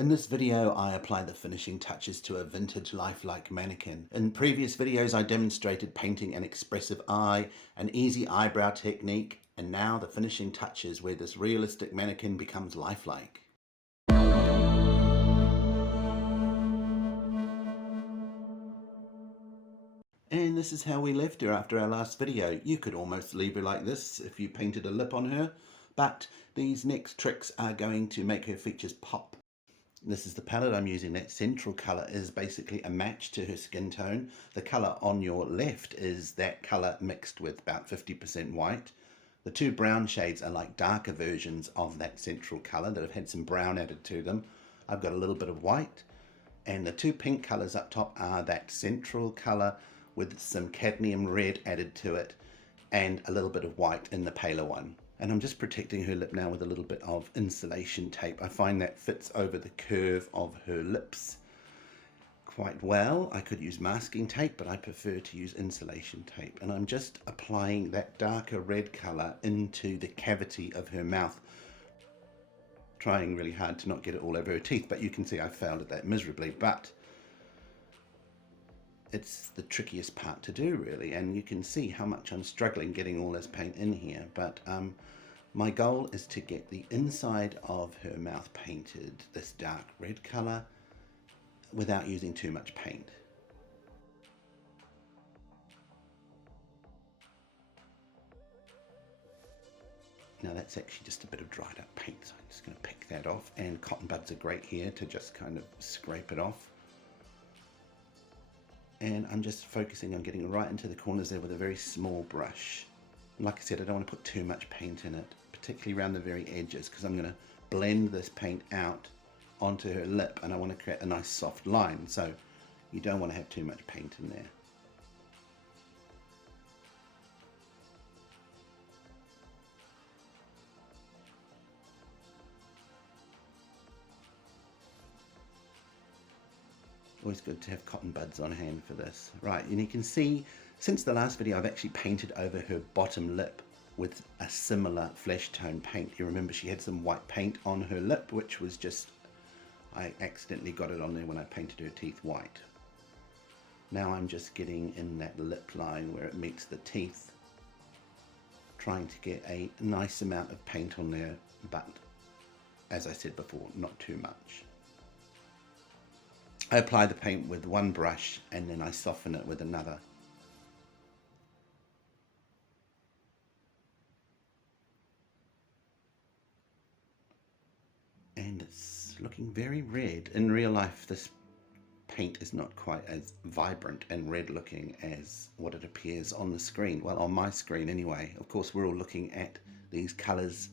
In this video, I apply the finishing touches to a vintage lifelike mannequin. In previous videos, I demonstrated painting an expressive eye, an easy eyebrow technique, and now the finishing touches where this realistic mannequin becomes lifelike. And this is how we left her after our last video. You could almost leave her like this if you painted a lip on her, but these next tricks are going to make her features pop. This is the palette I'm using. That central colour is basically a match to her skin tone. The colour on your left is that colour mixed with about 50% white. The two brown shades are like darker versions of that central colour that have had some brown added to them. I've got a little bit of white, and the two pink colours up top are that central colour with some cadmium red added to it and a little bit of white in the paler one. And I'm just protecting her lip now with a little bit of insulation tape. I find that fits over the curve of her lips quite well. I could use masking tape, but I prefer to use insulation tape. And I'm just applying that darker red colour into the cavity of her mouth, trying really hard to not get it all over her teeth, but you can see I failed at that miserably. But it's the trickiest part to do, really, and you can see how much I'm struggling getting all this paint in here. But my goal is to get the inside of her mouth painted this dark red colour without using too much paint. Now that's actually just a bit of dried up paint, so I'm just going to pick that off, and cotton buds are great here to just kind of scrape it off. And I'm just focusing on getting right into the corners there with a very small brush. Like I said, I don't want to put too much paint in it, particularly around the very edges, because I'm going to blend this paint out onto her lip, and I want to create a nice soft line, so you don't want to have too much paint in there. Always good to have cotton buds on hand for this. Right, and you can see since the last video I've actually painted over her bottom lip with a similar flesh tone paint. You remember she had some white paint on her lip, which was just, I accidentally got it on there when I painted her teeth white. Now I'm just getting in that lip line where it meets the teeth, trying to get a nice amount of paint on there, but as I said before, not too much. I apply the paint with one brush and then I soften it with another. And it's looking very red. In real life, this paint is not quite as vibrant and red looking as what it appears on the screen. Well, on my screen anyway. Of course, we're all looking at these colors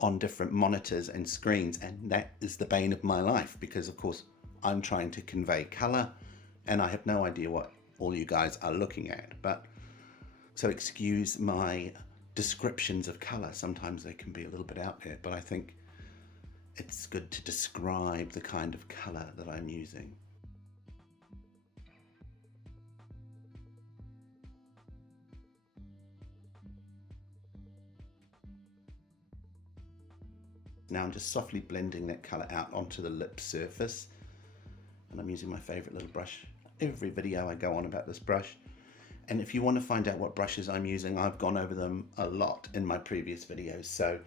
on different monitors and screens, and that is the bane of my life, because of course I'm trying to convey color and I have no idea what all you guys are looking at. But so excuse my descriptions of color. Sometimes they can be a little bit out there, but I think it's good to describe the kind of color that I'm using. Now I'm just softly blending that color out onto the lip surface. And I'm using my favorite little brush. Every video I go on about this brush. And if you want to find out what brushes I'm using, I've gone over them a lot in my previous videos. So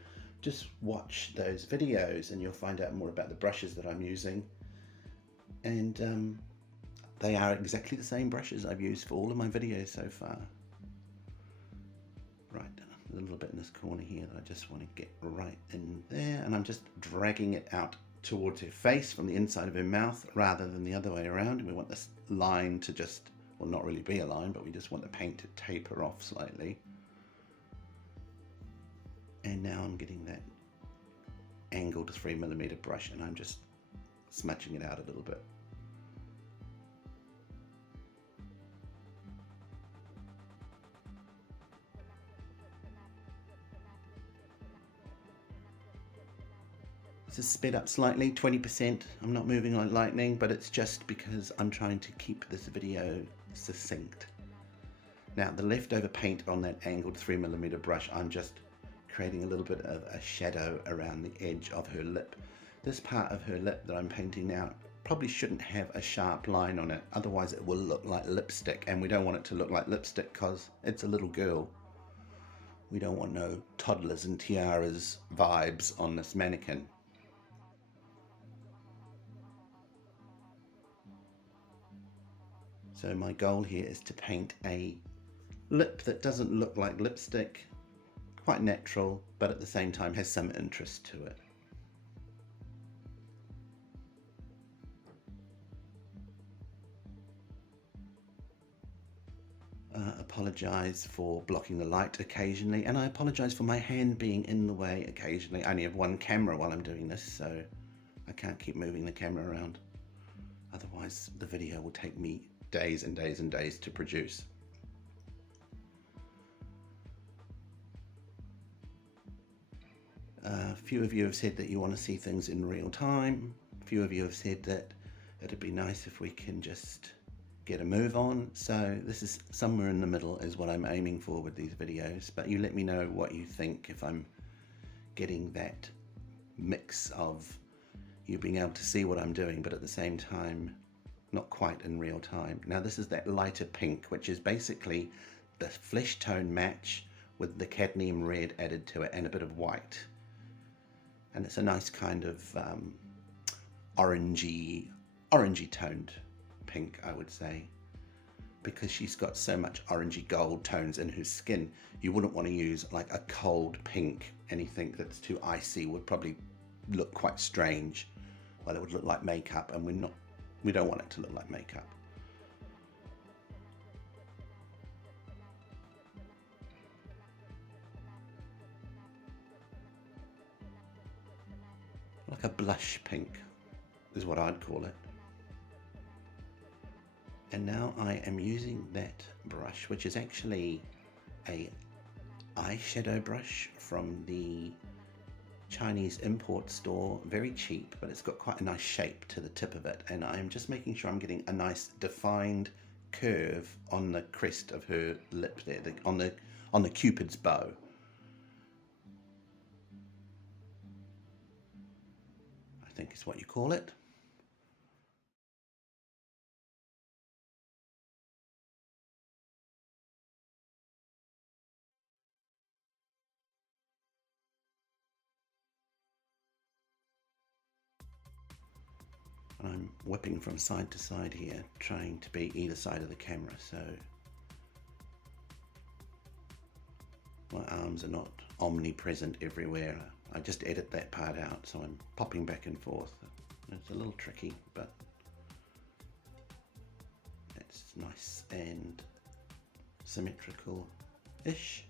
just watch those videos and you'll find out more about the brushes that I'm using. And they are exactly the same brushes I've used for all of my videos so far. Right, a little bit in this corner here that I just want to get right in there. And I'm just dragging it out towards her face from the inside of her mouth rather than the other way around. We want this line to just, well, not really be a line, but we just want the paint to taper off slightly. And now I'm getting that angled 3mm brush and I'm just smudging it out a little bit. This is sped up slightly, 20%. I'm not moving like lightning, but it's just because I'm trying to keep this video succinct. Now the leftover paint on that angled 3mm brush, I'm just creating a little bit of a shadow around the edge of her lip. This part of her lip that I'm painting now probably shouldn't have a sharp line on it, otherwise it will look like lipstick, and we don't want it to look like lipstick because it's a little girl. We don't want no toddlers and tiaras vibes on this mannequin. So my goal here is to paint a lip that doesn't look like lipstick, quite natural, but at the same time has some interest to it. Apologise for blocking the light occasionally, and I apologise for my hand being in the way occasionally. I only have one camera while I'm doing this, so I can't keep moving the camera around. Otherwise the video will take me days and days and days to produce. A few of you have said that you want to see things in real time. A few of you have said that it'd be nice if we can just get a move on. So this is somewhere in the middle is what I'm aiming for with these videos, but you let me know what you think, if I'm getting that mix of you being able to see what I'm doing but at the same time not quite in real time. Now this is that lighter pink, which is basically the flesh tone match with the cadmium red added to it and a bit of white, and it's a nice kind of orangey toned pink, I would say, because she's got so much orangey gold tones in her skin. You wouldn't want to use like a cold pink. Anything that's too icy would probably look quite strange. Well, it would look like makeup, and we don't want it to look like makeup. Like a blush pink is what I'd call it. And now I am using that brush, which is actually a eyeshadow brush from the Chinese import store, very cheap, but it's got quite a nice shape to the tip of it, and I'm just making sure I'm getting a nice defined curve on the crest of her lip there, on the Cupid's bow. I think is what you call it. I'm whipping from side to side here, trying to be either side of the camera, so my arms are not omnipresent everywhere. I just edit that part out, so I'm popping back and forth. It's a little tricky, but it's nice and symmetrical-ish.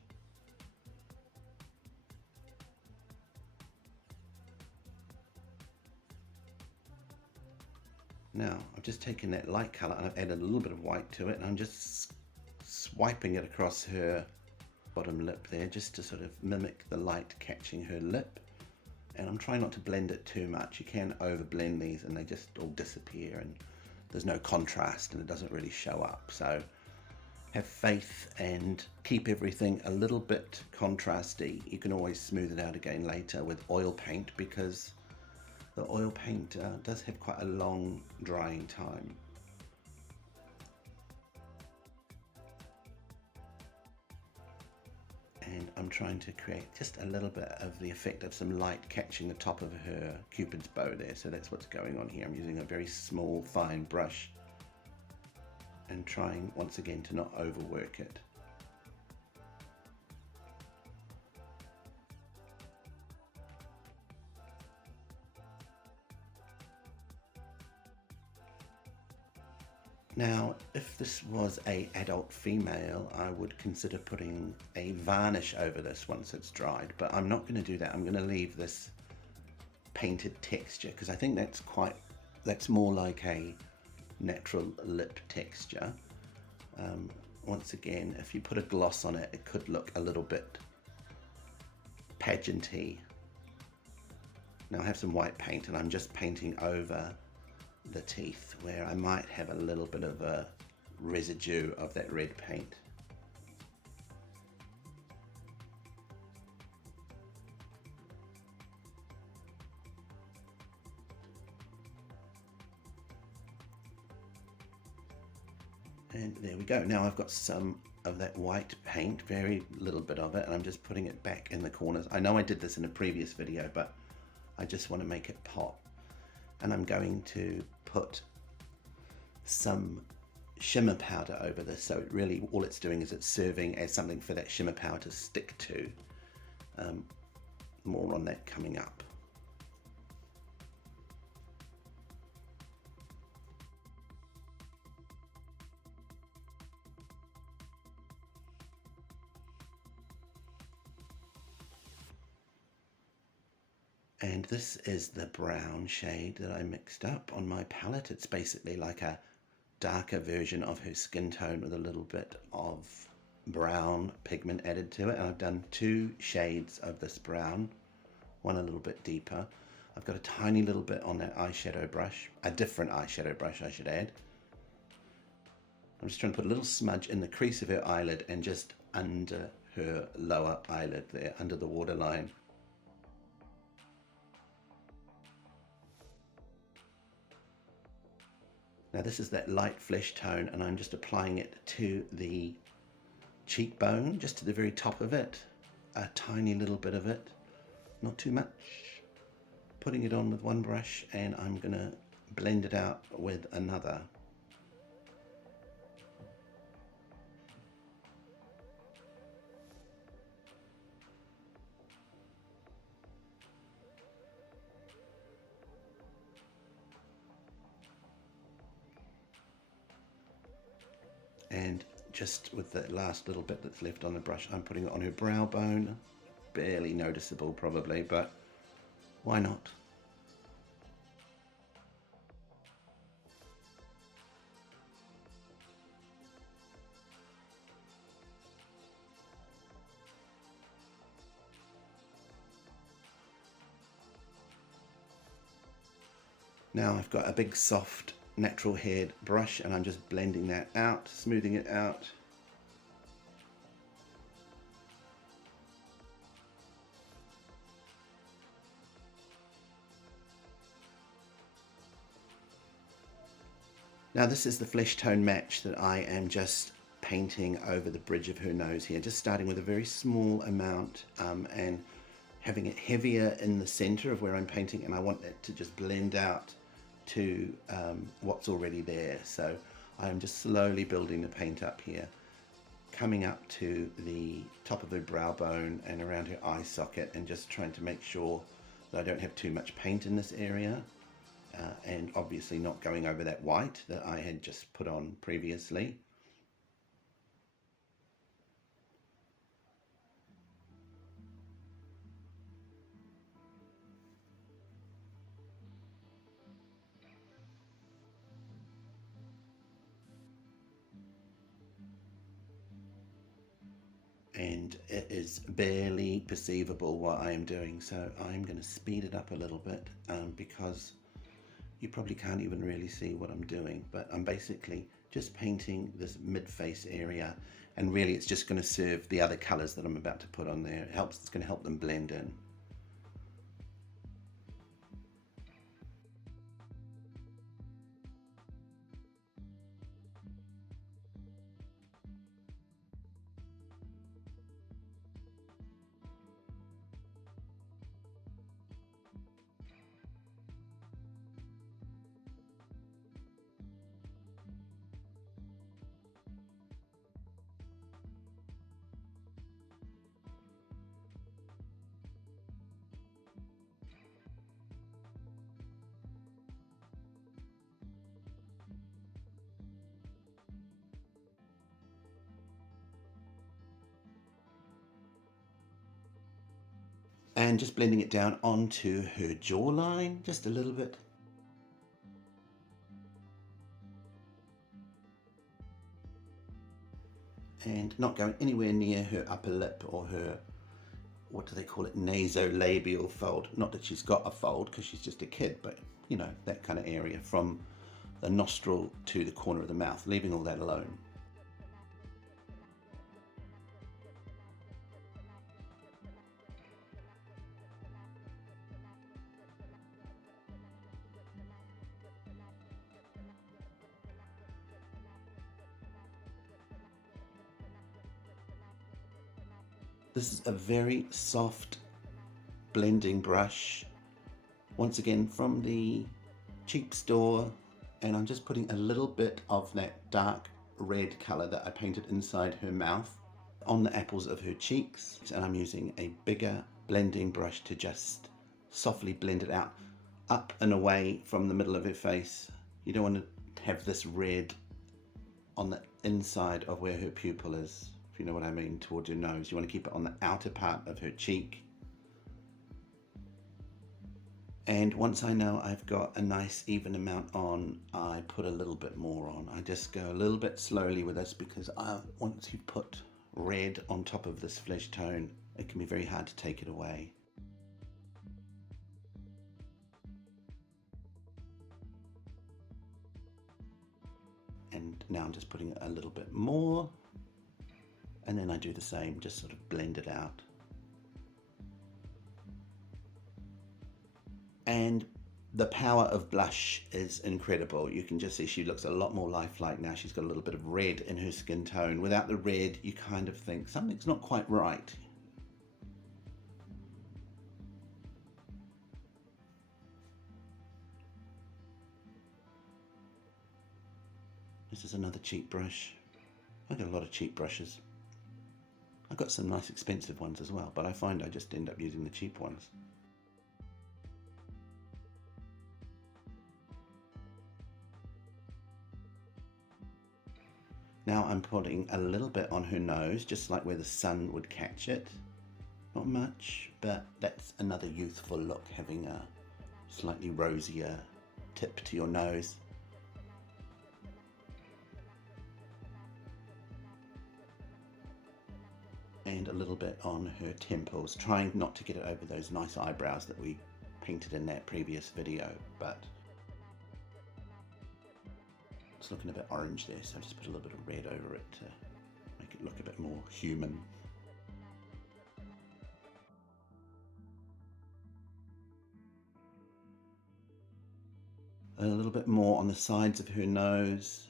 Now, I've just taken that light colour and I've added a little bit of white to it, and I'm just swiping it across her bottom lip there, just to sort of mimic the light catching her lip. And I'm trying not to blend it too much. You can over blend these and they just all disappear and there's no contrast and it doesn't really show up. So have faith and keep everything a little bit contrasty. You can always smooth it out again later with oil paint, because the oil paint does have quite a long drying time. And I'm trying to create just a little bit of the effect of some light catching the top of her Cupid's bow there. So that's what's going on here. I'm using a very small, fine brush and trying once again to not overwork it. Now, if this was an adult female, I would consider putting a varnish over this once it's dried, but I'm not going to do that. I'm going to leave this painted texture because I think that's more like a natural lip texture. Once again, if you put a gloss on it, it could look a little bit pageanty. Now I have some white paint and I'm just painting over the teeth where I might have a little bit of a residue of that red paint. And there we go. Now I've got some of that white paint, very little bit of it, and I'm just putting it back in the corners. I know I did this in a previous video, but I just want to make it pop. And I'm going to put some shimmer powder over this, so it really, all it's doing is it's serving as something for that shimmer powder to stick to. More on that coming up. And this is the brown shade that I mixed up on my palette. It's basically like a darker version of her skin tone with a little bit of brown pigment added to it. And I've done 2 shades of this brown, one a little bit deeper. I've got a tiny little bit on that eyeshadow brush, a different eyeshadow brush I should add. I'm just trying to put a little smudge in the crease of her eyelid and just under her lower eyelid there, under the waterline. Now this is that light flesh tone, and I'm just applying it to the cheekbone, just to the very top of it, a tiny little bit of it, not too much. Putting it on with one brush, and I'm going to blend it out with another. And just with the last little bit that's left on the brush, I'm putting it on her brow bone. Barely noticeable probably, but why not? Now I've got a big soft natural haired brush, and I'm just blending that out, smoothing it out. Now this is the flesh tone match that I am just painting over the bridge of her nose here, just starting with a very small amount and having it heavier in the center of where I'm painting, and I want that to just blend out to what's already there. So I'm just slowly building the paint up here, coming up to the top of her brow bone and around her eye socket, and just trying to make sure that I don't have too much paint in this area, and obviously not going over that white that I had just put on previously. And it is barely perceivable what I am doing, so I'm going to speed it up a little bit because you probably can't even really see what I'm doing, but I'm basically just painting this mid-face area, and really it's just going to serve the other colors that I'm about to put on there. It's going to help them blend in. And just blending it down onto her jawline just a little bit. And not going anywhere near her upper lip or her, what do they call it, nasolabial fold. Not that she's got a fold because she's just a kid, but you know, that kind of area from the nostril to the corner of the mouth, leaving all that alone. This is a very soft blending brush, once again from the cheap store, and I'm just putting a little bit of that dark red colour that I painted inside her mouth on the apples of her cheeks, and I'm using a bigger blending brush to just softly blend it out up and away from the middle of her face. You don't want to have this red on the inside of where her pupil is, if you know what I mean, towards her nose. You want to keep it on the outer part of her cheek. And once I know I've got a nice even amount on, I put a little bit more on. I just go a little bit slowly with this because once you put red on top of this flesh tone, it can be very hard to take it away. And now I'm just putting a little bit more, and then I do the same, just sort of blend it out. And the power of blush is incredible. You can just see she looks a lot more lifelike now. She's got a little bit of red in her skin tone. Without the red, you kind of think something's not quite right. This is another cheap brush. I got a lot of cheap brushes. I've got some nice expensive ones as well, but I find I just end up using the cheap ones. Now I'm putting a little bit on her nose, just like where the sun would catch it. Not much, but that's another youthful look, having a slightly rosier tip to your nose. And a little bit on her temples, trying not to get it over those nice eyebrows that we painted in that previous video, but it's looking a bit orange there, so I just put a little bit of red over it to make it look a bit more human. A little bit more on the sides of her nose.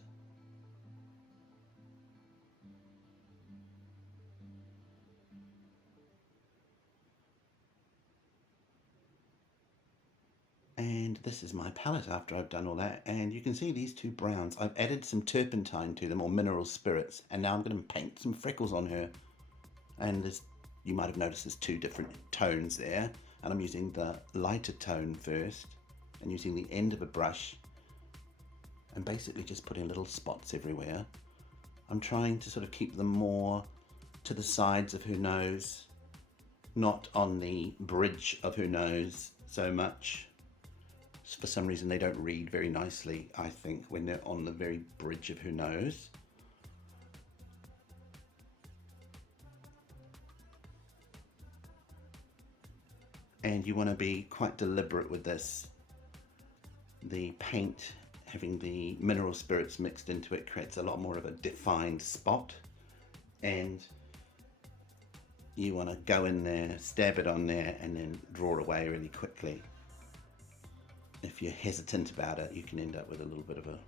And this is my palette after I've done all that, and you can see these two browns. I've added some turpentine to them, or mineral spirits, and now I'm going to paint some freckles on her. And you might have noticed there's two different tones there, and I'm using the lighter tone first and using the end of a brush and basically just putting little spots everywhere. I'm trying to sort of keep them more to the sides of her nose, not on the bridge of her nose so much. For some reason they don't read very nicely, I think, when they're on the very bridge of her nose. And you want to be quite deliberate with this. The paint, having the mineral spirits mixed into it, creates a lot more of a defined spot, and you want to go in there, stab it on there, and then draw away really quickly. If you're hesitant about it, you can end up with a little bit of a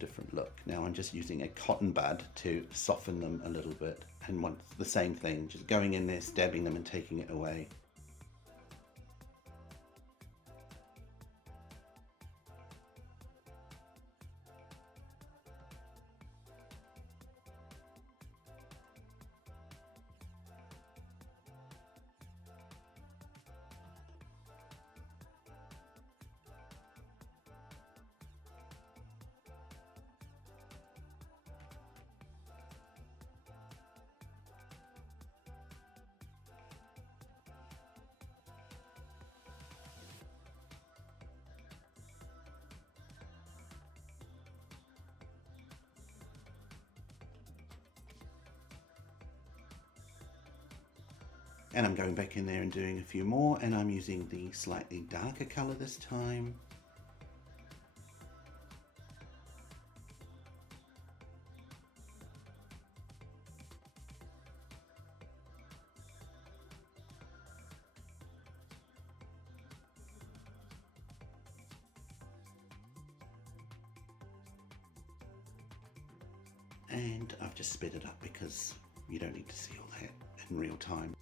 different look. Now I'm just using a cotton bud to soften them a little bit, and once the same thing, just going in there, stabbing them and taking it away. And I'm going back in there and doing a few more, and I'm using the slightly darker colour this time. And I've just sped it up because you don't need to see all that in real time.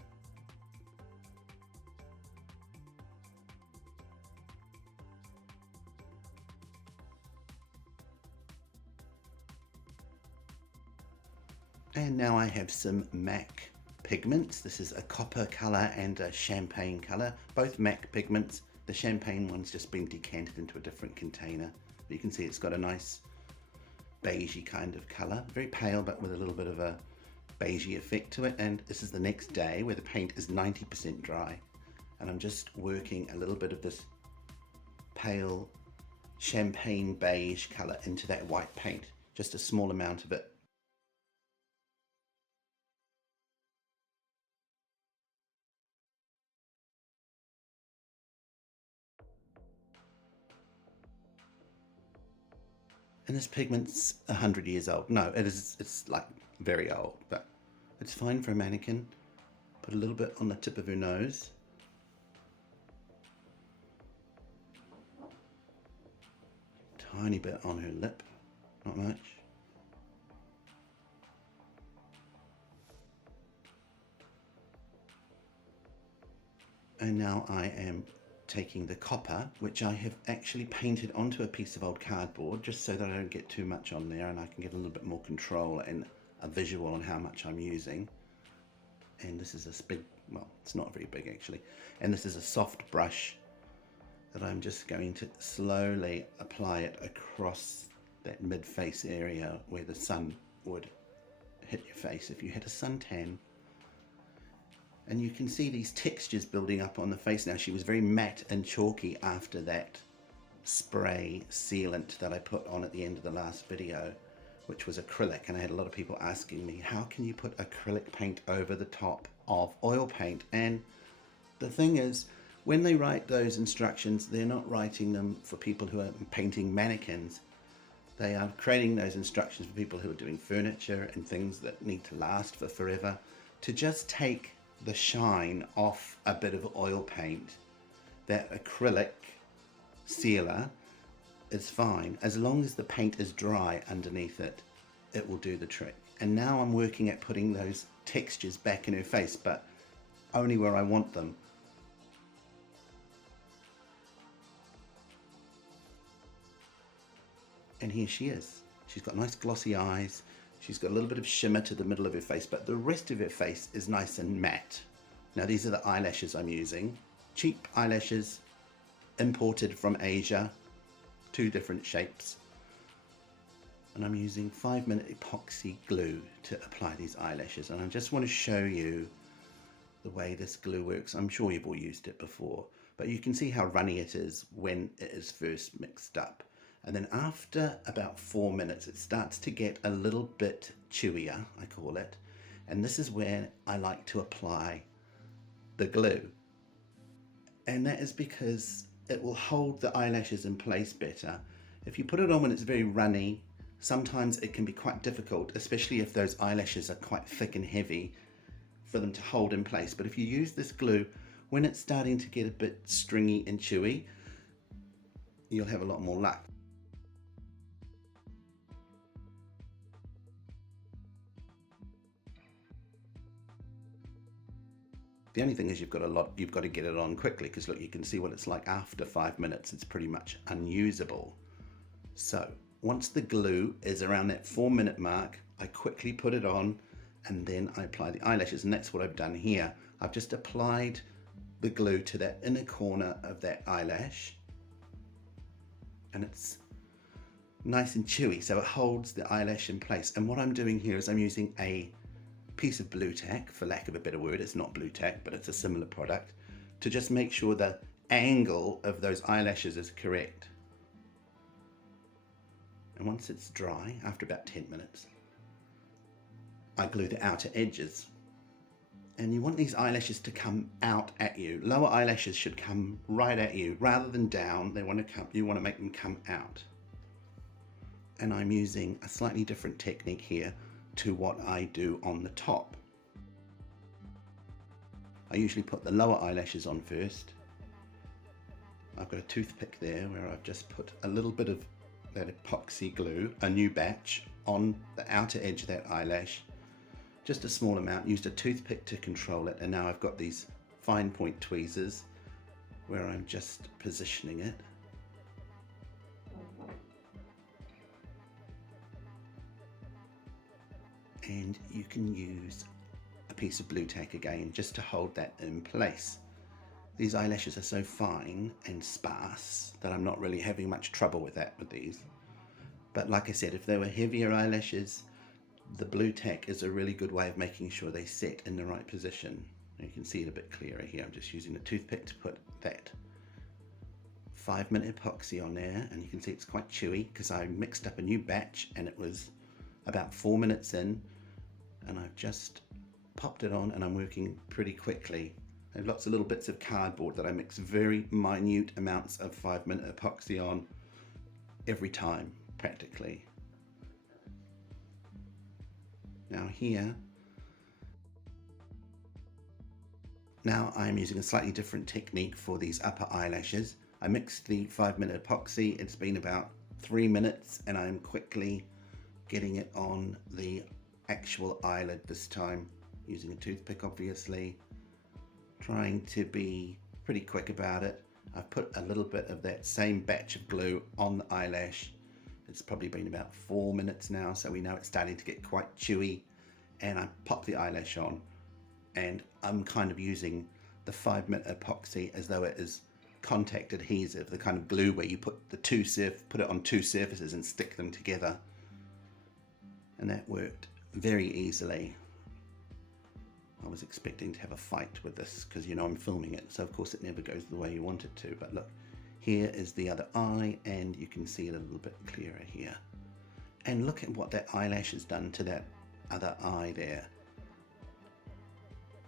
And now I have some MAC pigments. This is a copper color and a champagne color, both MAC pigments. The champagne one's just been decanted into a different container. You can see it's got a nice beigey kind of color, very pale but with a little bit of a beigey effect to it. And this is the next day where the paint is 90% dry, and I'm just working a little bit of this pale champagne beige color into that white paint, just a small amount of it. And this pigment's 100 years old. No, it's like very old, but it's fine for a mannequin. Put a little bit on the tip of her nose. Tiny bit on her lip, not much. And now I am taking the copper, which I have actually painted onto a piece of old cardboard, just so that I don't get too much on there and I can get a little bit more control and a visual on how much I'm using. And this is this big, well, it's not very big actually, and this is a soft brush that I'm just going to slowly apply it across that mid-face area where the sun would hit your face if you had a suntan. And you can see these textures building up on the face now. She was very matte and chalky after that spray sealant that I put on at the end of the last video, which was acrylic. And I had a lot of people asking me, how can you put acrylic paint over the top of oil paint? And the thing is, when they write those instructions, they're not writing them for people who are painting mannequins. They are creating those instructions for people who are doing furniture and things that need to last for forever, to just take the shine off a bit of oil paint. That acrylic sealer is fine as long as the paint is dry underneath it. It will do the trick. And now I'm working at putting those textures back in her face, but only where I want them. And here she is. She's got nice glossy eyes. She's got a little bit of shimmer to the middle of her face, but the rest of her face is nice and matte. Now these are the eyelashes I'm using. Cheap eyelashes, imported from Asia, 2 different shapes. And I'm using 5-minute epoxy glue to apply these eyelashes. And I just want to show you the way this glue works. I'm sure you've all used it before, but you can see how runny it is when it is first mixed up. And then after about 4 minutes, it starts to get a little bit chewier, I call it. And this is where I like to apply the glue. And that is because it will hold the eyelashes in place better. If you put it on when it's very runny, sometimes it can be quite difficult, especially if those eyelashes are quite thick and heavy, for them to hold in place. But if you use this glue, when it's starting to get a bit stringy and chewy, you'll have a lot more luck. The only thing is you've got to get it on quickly, because look, you can see what it's like after 5 minutes. It's pretty much unusable. So once the glue is around that 4-minute mark, I quickly put it on and then I apply the eyelashes. And that's what I've done here. I've just applied the glue to that inner corner of that eyelash, and it's nice and chewy, so it holds the eyelash in place. And what I'm doing here is I'm using a piece of blue tack, for lack of a better word. It's not blue tack, but it's a similar product, to just make sure the angle of those eyelashes is correct. And once it's dry, after about 10 minutes, I glue the outer edges. And you want these eyelashes to come out at you. Lower eyelashes should come right at you rather than down. You want to make them come out. And I'm using a slightly different technique here to what I do on the top. I usually put the lower eyelashes on first. I've got a toothpick there where I've just put a little bit of that epoxy glue, a new batch, on the outer edge of that eyelash. Just a small amount, used a toothpick to control it, and now I've got these fine point tweezers where I'm just positioning it. And you can use a piece of blue tack again just to hold that in place. These eyelashes are so fine and sparse that I'm not really having much trouble with that with these. But like I said, if they were heavier eyelashes, the blue tack is a really good way of making sure they set in the right position. You can see it a bit clearer here. I'm just using a toothpick to put that 5-minute epoxy on there, and you can see it's quite chewy because I mixed up a new batch and it was about 4 minutes in, and I've just popped it on and I'm working pretty quickly. I have lots of little bits of cardboard that I mix very minute amounts of 5-minute epoxy on every time, practically. Now here, now I'm using a slightly different technique for these upper eyelashes. I mixed the 5-minute epoxy. It's been about 3 minutes and I'm quickly getting it on the actual eyelid this time, using a toothpick obviously, trying to be pretty quick about it. I've put a little bit of that same batch of glue on the eyelash. It's probably been about 4 minutes now, so we know it's starting to get quite chewy, and I pop the eyelash on, and I'm kind of using the 5-minute epoxy as though it is contact adhesive, the kind of glue where you put it on two surfaces and stick them together, and that worked very easily. I was expecting to have a fight with this because, you know, I'm filming it, so of course it never goes the way you want it to. But look, here is the other eye, and you can see it a little bit clearer here. And look at what that eyelash has done to that other eye there.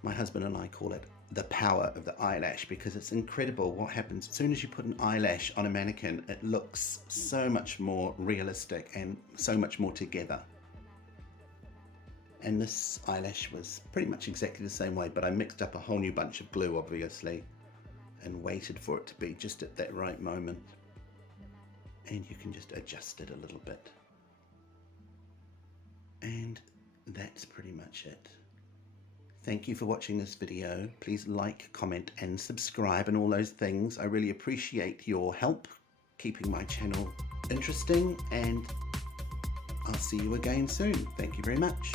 My husband and I call it the power of the eyelash, because it's incredible what happens as soon as you put an eyelash on a mannequin. It looks so much more realistic and so much more together. And this eyelash was pretty much exactly the same way, but I mixed up a whole new bunch of glue obviously and waited for it to be just at that right moment. And you can just adjust it a little bit. And that's pretty much it. Thank you for watching this video. Please like, comment and subscribe and all those things. I really appreciate your help keeping my channel interesting, and I'll see you again soon. Thank you very much.